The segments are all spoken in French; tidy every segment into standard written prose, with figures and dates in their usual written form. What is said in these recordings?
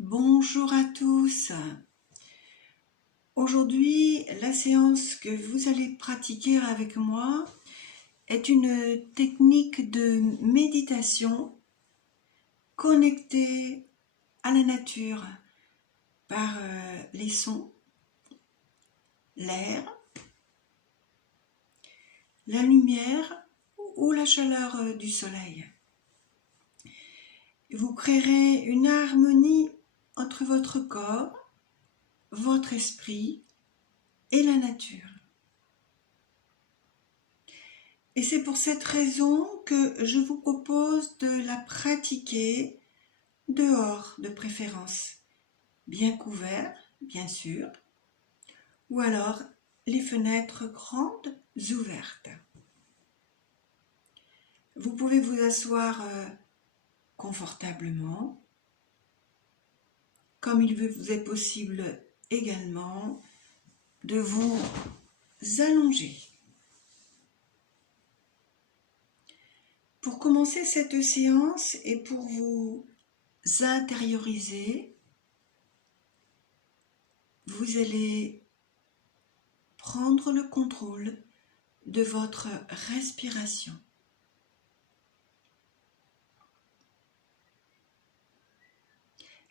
Bonjour à tous. Aujourd'hui, la séance que vous allez pratiquer avec moi est une technique de méditation connectée à la nature par les sons, l'air, la lumière ou la chaleur du soleil. Vous créerez une harmonie entre votre corps, votre esprit et la nature. Et c'est pour cette raison que je vous propose de la pratiquer dehors de préférence, bien couvert, bien sûr, ou alors les fenêtres grandes ouvertes. Vous pouvez vous asseoir confortablement, comme il vous est possible également de vous allonger. Pour commencer cette séance et pour vous intérioriser, vous allez prendre le contrôle de votre respiration.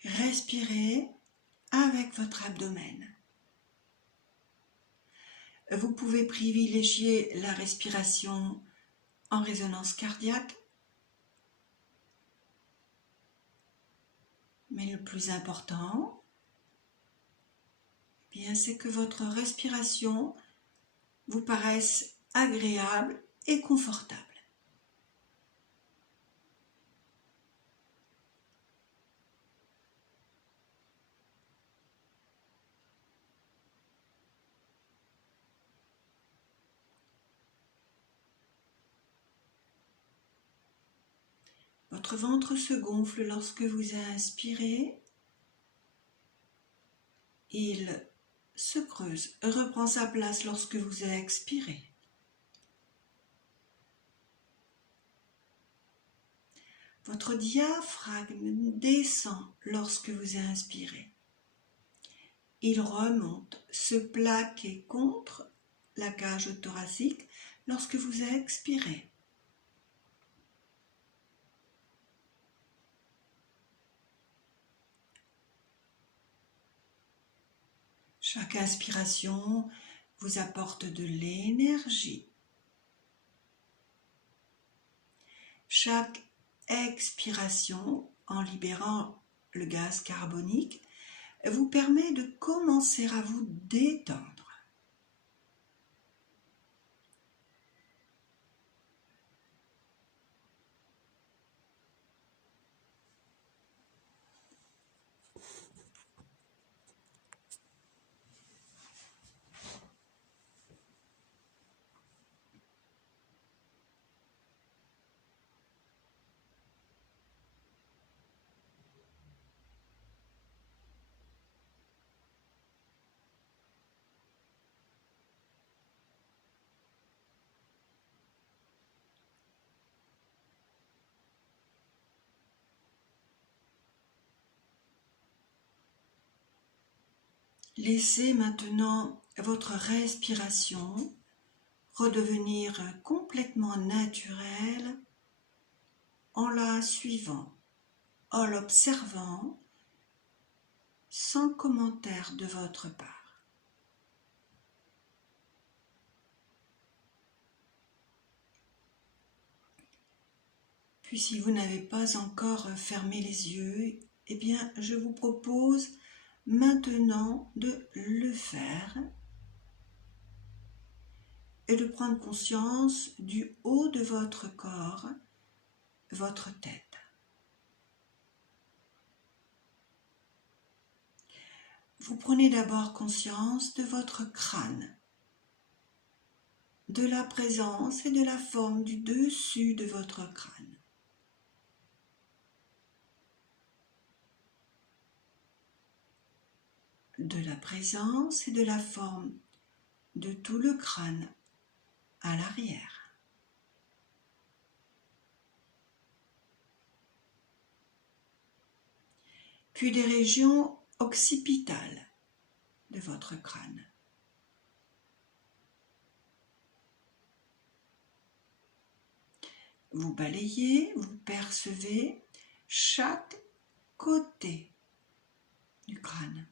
Respirez avec votre abdomen. Vous pouvez privilégier la respiration en résonance cardiaque, mais le plus important, c'est que votre respiration vous paraisse agréable et confortable. Votre ventre se gonfle lorsque vous inspirez. Il se creuse, reprend sa place lorsque vous expirez. Votre diaphragme descend lorsque vous inspirez. Il remonte, se plaque contre la cage thoracique lorsque vous expirez. Chaque inspiration vous apporte de l'énergie. Chaque expiration, en libérant le gaz carbonique, vous permet de commencer à vous détendre. Laissez maintenant votre respiration redevenir complètement naturelle en la suivant, en l'observant, sans commentaire de votre part. Puis si vous n'avez pas encore fermé les yeux, je vous propose maintenant de le faire et de prendre conscience du haut de votre corps, votre tête. Vous prenez d'abord conscience de votre crâne, de la présence et de la forme du dessus de votre crâne. De la présence et de la forme de tout le crâne à l'arrière. puis des régions occipitales de votre crâne. Vous balayez, vous percevez chaque côté du crâne,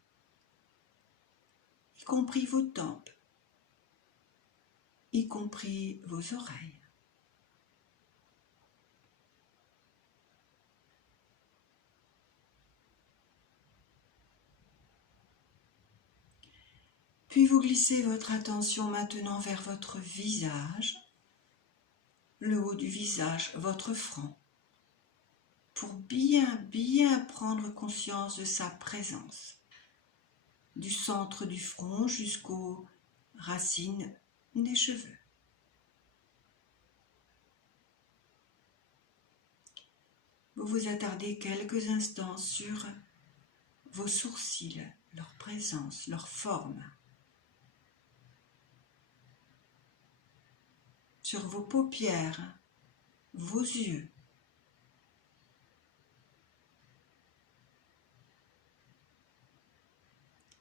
y compris vos tempes, y compris vos oreilles. Puis vous glissez votre attention maintenant vers votre visage, le haut du visage, votre front, pour bien prendre conscience de sa présence, du centre du front jusqu'aux racines des cheveux. Vous vous attardez quelques instants sur vos sourcils, leur présence, leur forme, sur vos paupières, vos yeux.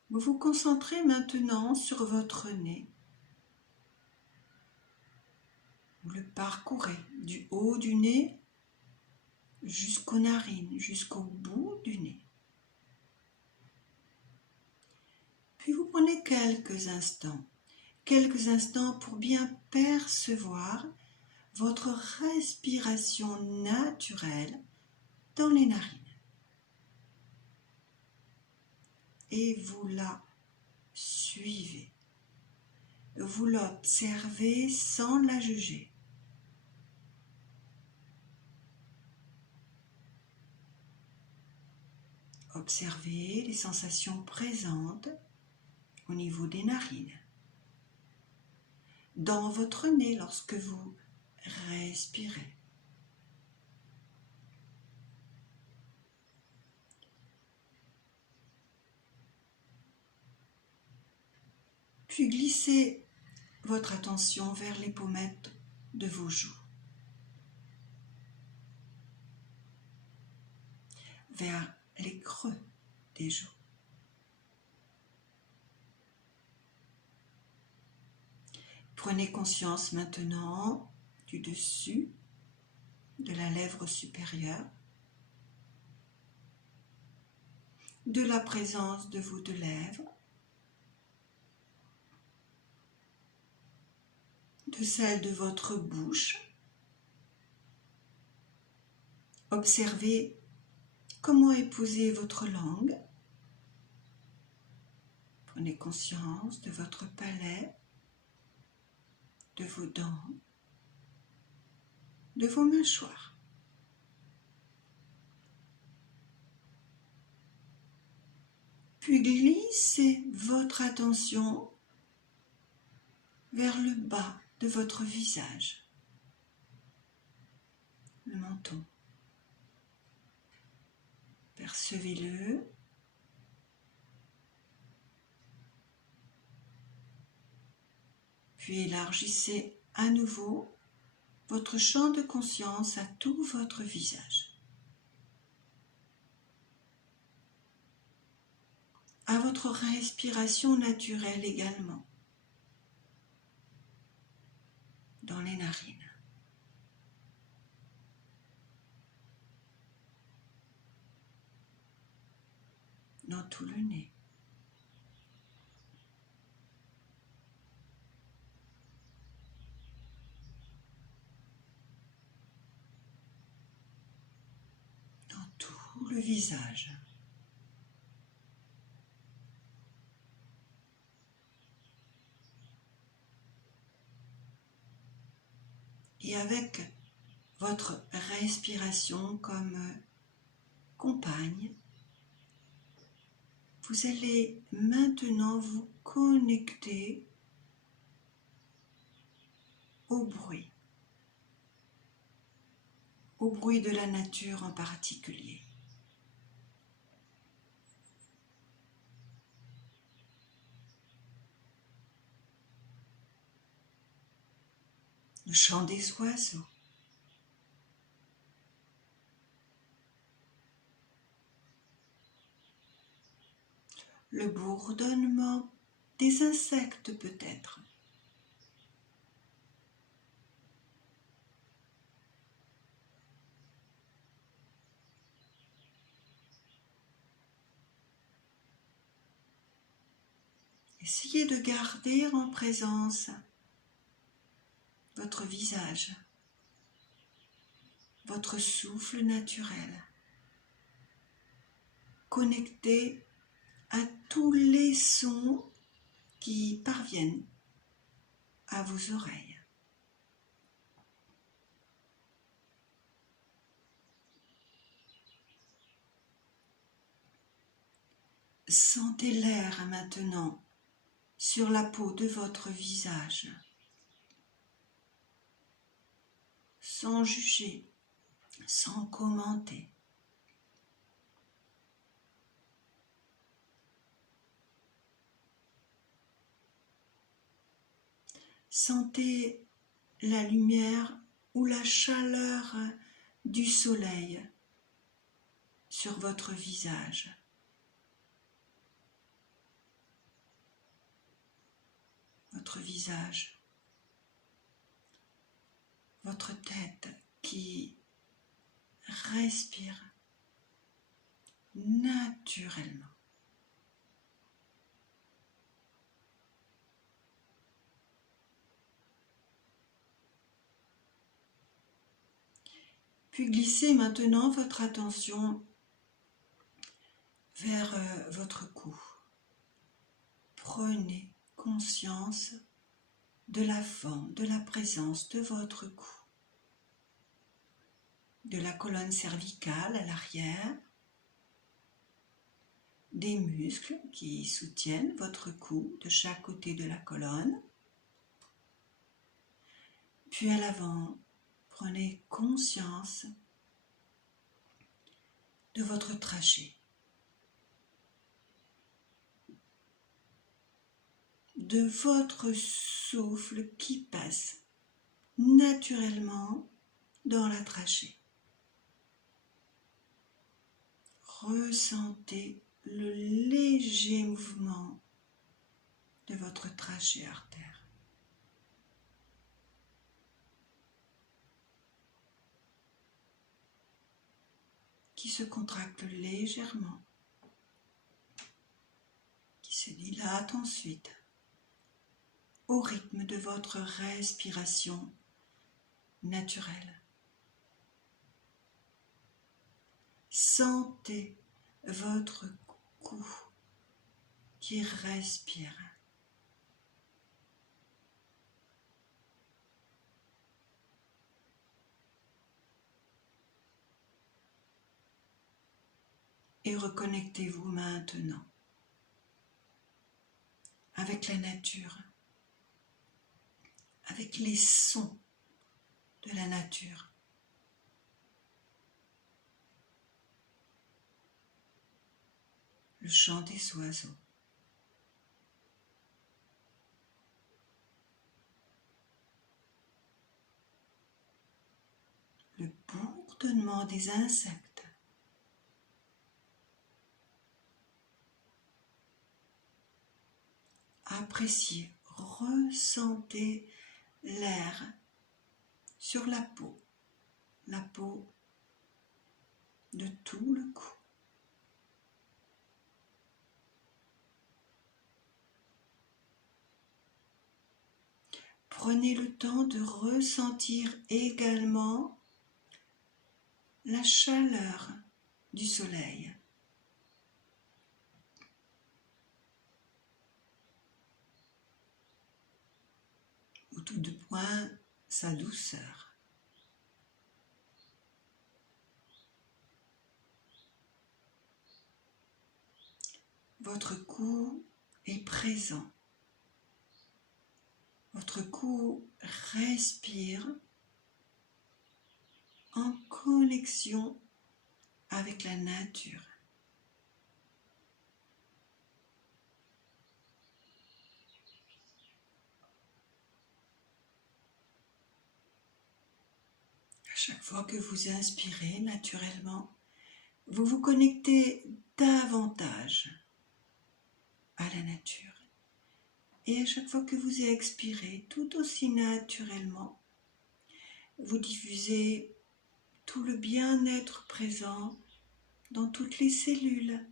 Vous vous concentrez maintenant sur votre nez. Vous le parcourez du haut du nez jusqu'aux narines, jusqu'au bout du nez. Puis vous prenez quelques instants pour bien percevoir votre respiration naturelle dans les narines. Et vous la suivez. Vous l'observez sans la juger. Observez les sensations présentes au niveau des narines, dans votre nez lorsque vous respirez. Puis glissez votre attention vers les pommettes de vos joues, vers les creux des joues. Prenez conscience maintenant du dessus de la lèvre supérieure, de la présence de vos deux lèvres, de celle de votre bouche. Observez comment est posée votre langue. Prenez conscience de votre palais, de vos dents, de vos mâchoires. Puis glissez votre attention vers le bas de votre visage, le menton. Percevez-le. Puis élargissez à nouveau votre champ de conscience à tout votre visage, à votre respiration naturelle également, dans les narines. Dans tout le nez. Dans tout le visage. Et avec votre respiration comme compagne, vous allez maintenant vous connecter au bruit de la nature en particulier. Le chant des oiseaux, le bourdonnement des insectes peut-être. Essayez de garder en présence votre visage, votre souffle naturel, connecté à tous les sons qui parviennent à vos oreilles. Sentez l'air maintenant sur la peau de votre visage, sans juger, sans commenter. Sentez la lumière ou la chaleur du soleil sur votre visage. Votre visage, votre tête qui respire naturellement. Puis glissez maintenant votre attention vers votre cou. Prenez conscience de la forme, de la présence de votre cou, de la colonne cervicale à l'arrière, des muscles qui soutiennent votre cou de chaque côté de la colonne. Puis à l'avant, prenez conscience de votre trachée, de votre souffle qui passe naturellement dans la trachée. Ressentez le léger mouvement de votre trachée artère. Qui se contracte légèrement, qui se dilate ensuite au rythme de votre respiration naturelle. Sentez votre cou qui respire. Et reconnectez-vous maintenant avec la nature, avec les sons de la nature. Le chant des oiseaux. Le bourdonnement des insectes. Appréciez, ressentez l'air sur la peau de tout le cou. Prenez le temps de ressentir également la chaleur du soleil. Ou tout de moins sa douceur. Votre cou est présent. Votre cou respire en connexion avec la nature. À chaque fois que vous inspirez naturellement, vous vous connectez davantage à la nature. Et à chaque fois que vous expirez, tout aussi naturellement, vous diffusez tout le bien-être présent dans toutes les cellules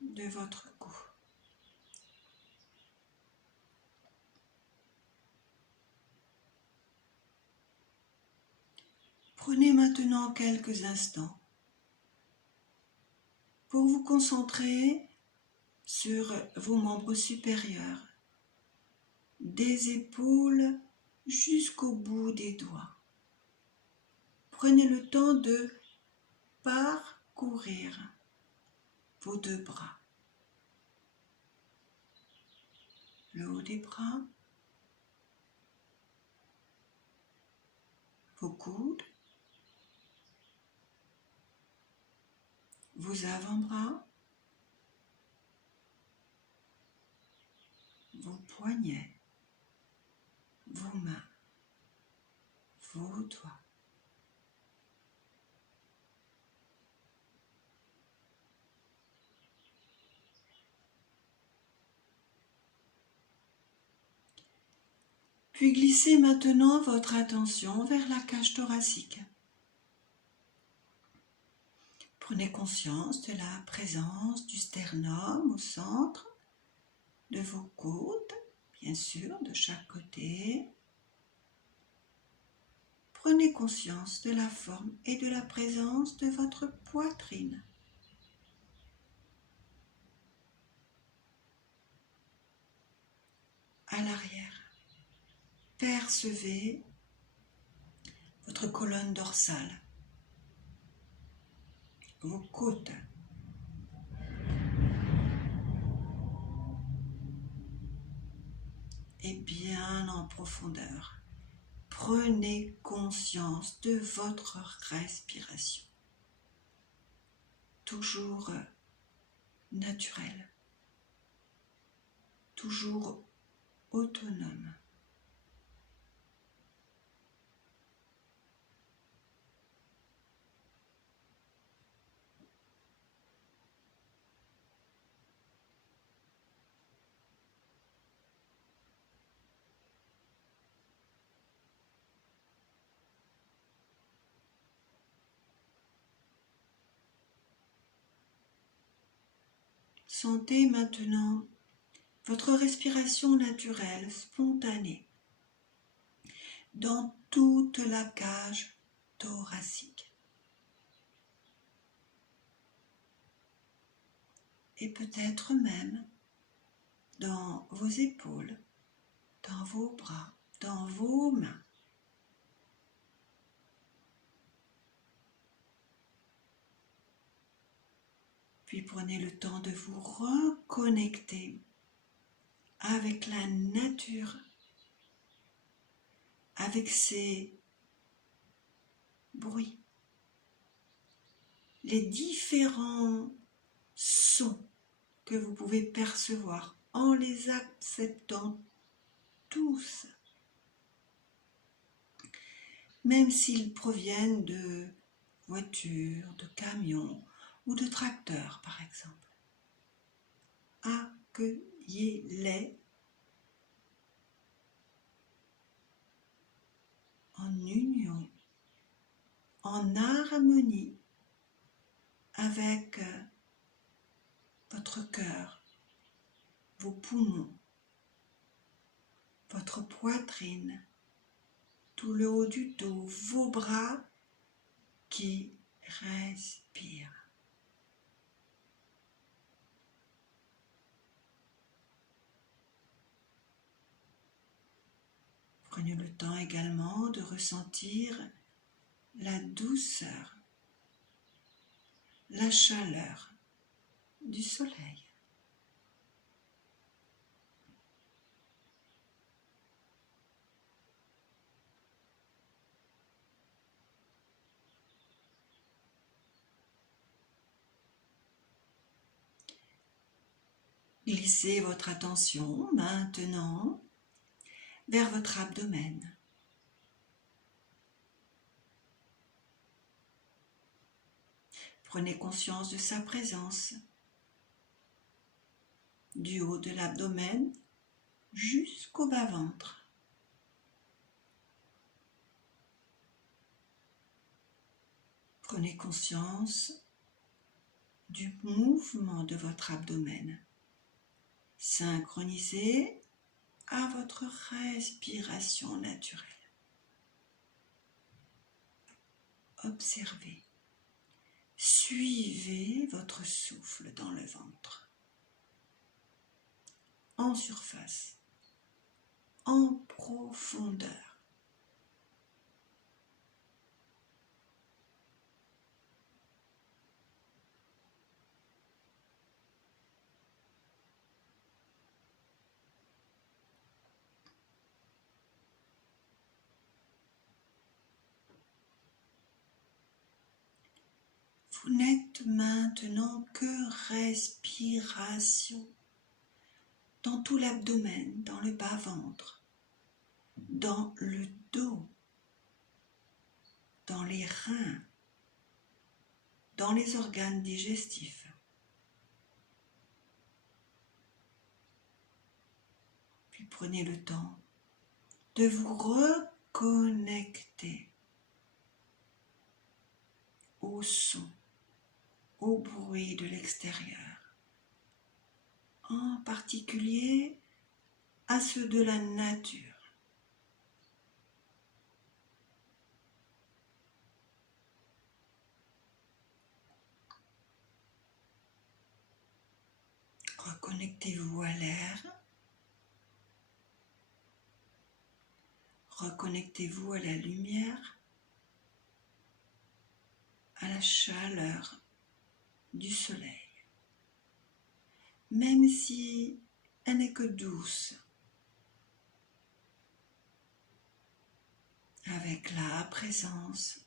de votre cou. Prenez maintenant quelques instants pour vous concentrer sur vos membres supérieurs, des épaules jusqu'au bout des doigts. Prenez le temps de parcourir vos deux bras, le haut des bras, vos coudes, vos avant-bras, vos poignets, vos mains, vos doigts. Puis glissez maintenant votre attention vers la cage thoracique. Prenez conscience de la présence du sternum au centre, de vos côtes, bien sûr, de chaque côté. Prenez conscience de la forme et de la présence de votre poitrine. À l'arrière, percevez votre colonne dorsale, vos côtes. Et bien en profondeur, prenez conscience de votre respiration. Toujours naturelle, toujours autonome. Sentez maintenant votre respiration naturelle, spontanée, dans toute la cage thoracique. Et peut-être même dans vos épaules, dans vos bras, dans vos mains. Puis prenez le temps de vous reconnecter avec la nature, avec ses bruits, les différents sons que vous pouvez percevoir en les acceptant tous, même s'ils proviennent de voitures, de camions ou de tracteurs par exemple. Accueillez-les en union, en harmonie avec votre cœur, vos poumons, votre poitrine, tout le haut du dos, vos bras qui respirent. Prenez le temps également de ressentir la douceur, la chaleur du soleil. Glissez votre attention maintenant vers votre abdomen. Prenez conscience de sa présence, du haut de l'abdomen jusqu'au bas-ventre. Prenez conscience du mouvement de votre abdomen, synchronisé à votre respiration naturelle. Observez, suivez votre souffle dans le ventre, en surface, en profondeur. Vous n'êtes maintenant que respiration dans tout l'abdomen, dans le bas-ventre, dans le dos, dans les reins, dans les organes digestifs. Puis prenez le temps de vous reconnecter au son, au bruit de l'extérieur, en particulier à ceux de la nature. Reconnectez-vous à l'air, reconnectez-vous à la lumière, à la chaleur du soleil. Même si elle n'est que douce, avec la présence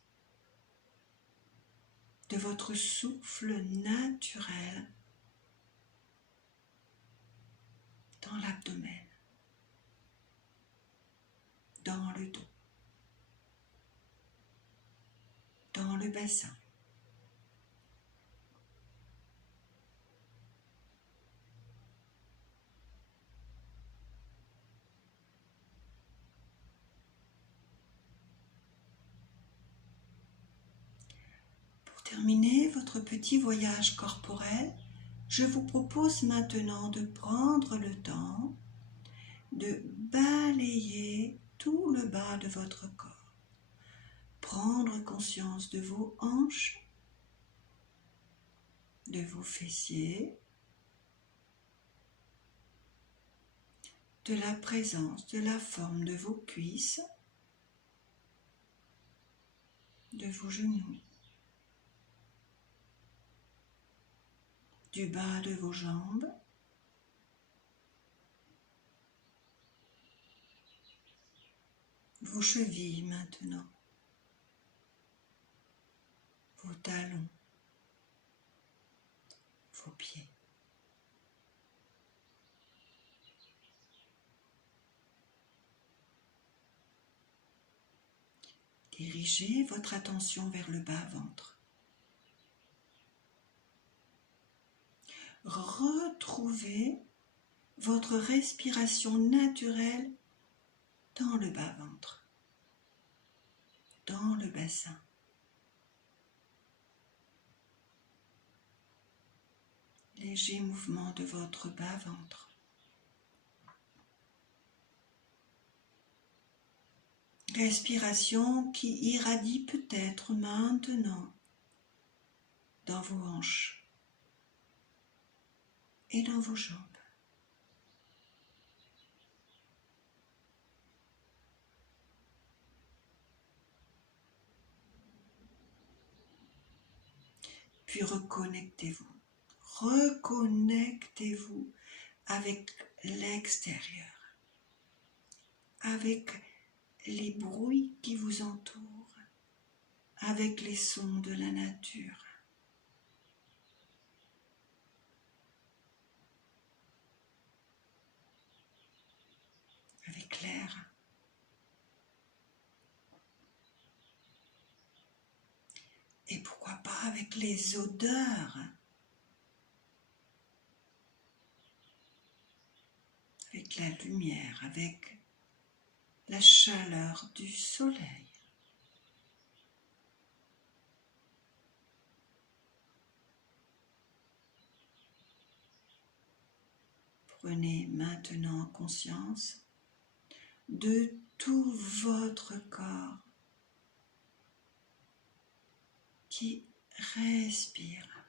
de votre souffle naturel dans l'abdomen, dans le dos, dans le bassin. Pour terminer votre petit voyage corporel, je vous propose maintenant de prendre le temps de balayer tout le bas de votre corps. Prendre conscience de vos hanches, de vos fessiers, de la présence, de la forme de vos cuisses, de vos genoux, du bas de vos jambes, vos chevilles maintenant, vos talons, vos pieds. Dirigez votre attention vers le bas-ventre. Retrouvez votre respiration naturelle dans le bas-ventre, dans le bassin. Léger mouvement de votre bas-ventre. Respiration qui irradie peut-être maintenant dans vos hanches et dans vos jambes. Puis reconnectez-vous avec l'extérieur, avec les bruits qui vous entourent, avec les sons de la nature. Avec l'air. Et pourquoi pas avec les odeurs, avec la lumière, avec la chaleur du soleil. Prenez maintenant conscience de tout votre corps qui respire,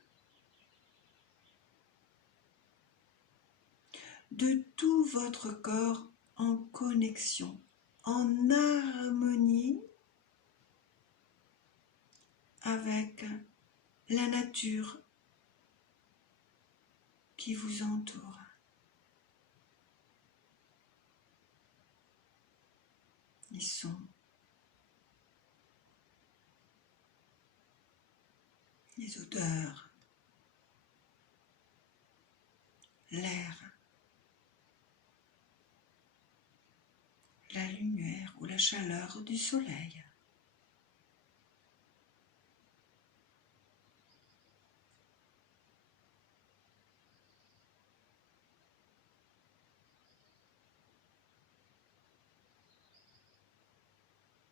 de tout votre corps en connexion, en harmonie avec la nature qui vous entoure. Les sons, les odeurs, l'air, la lumière ou la chaleur du soleil.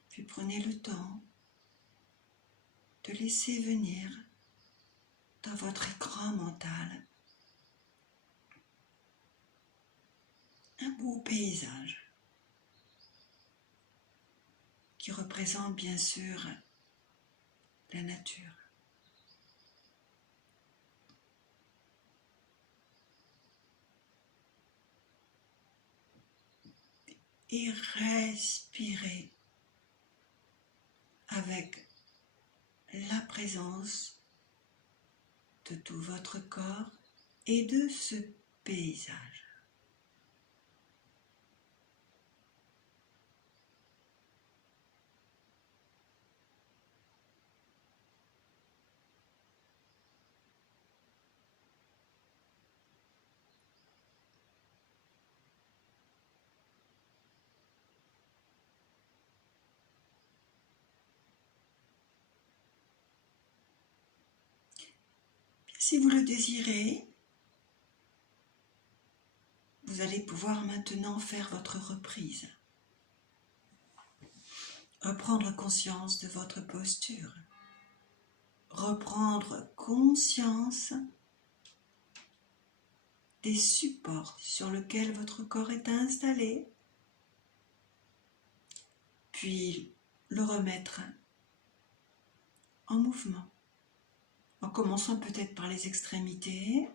Puis prenez le temps de laisser venir dans votre écran mental un beau paysage qui représente bien sûr la nature. Et respirez avec la présence de tout votre corps et de ce paysage. Si vous le désirez, vous allez pouvoir maintenant faire votre reprise. Reprendre conscience de votre posture. Reprendre conscience des supports sur lesquels votre corps est installé. Puis le remettre en mouvement. En commençant peut-être par les extrémités,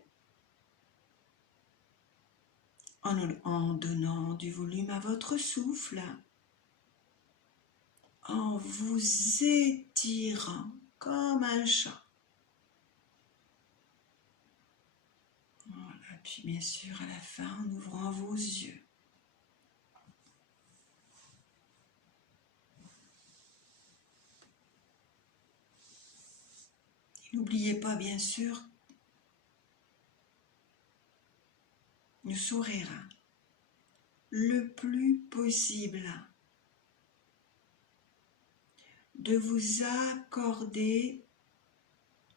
en donnant du volume à votre souffle, en vous étirant comme un chat. Voilà, puis bien sûr à la fin en ouvrant vos yeux. N'oubliez pas bien sûr de sourire le plus possible, de vous accorder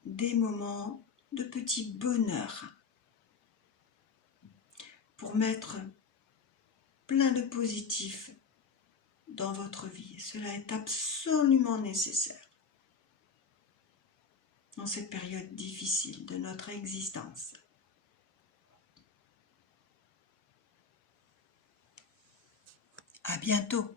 des moments de petit bonheur pour mettre plein de positif dans votre vie. Cela est absolument nécessaire dans cette période difficile de notre existence. À bientôt.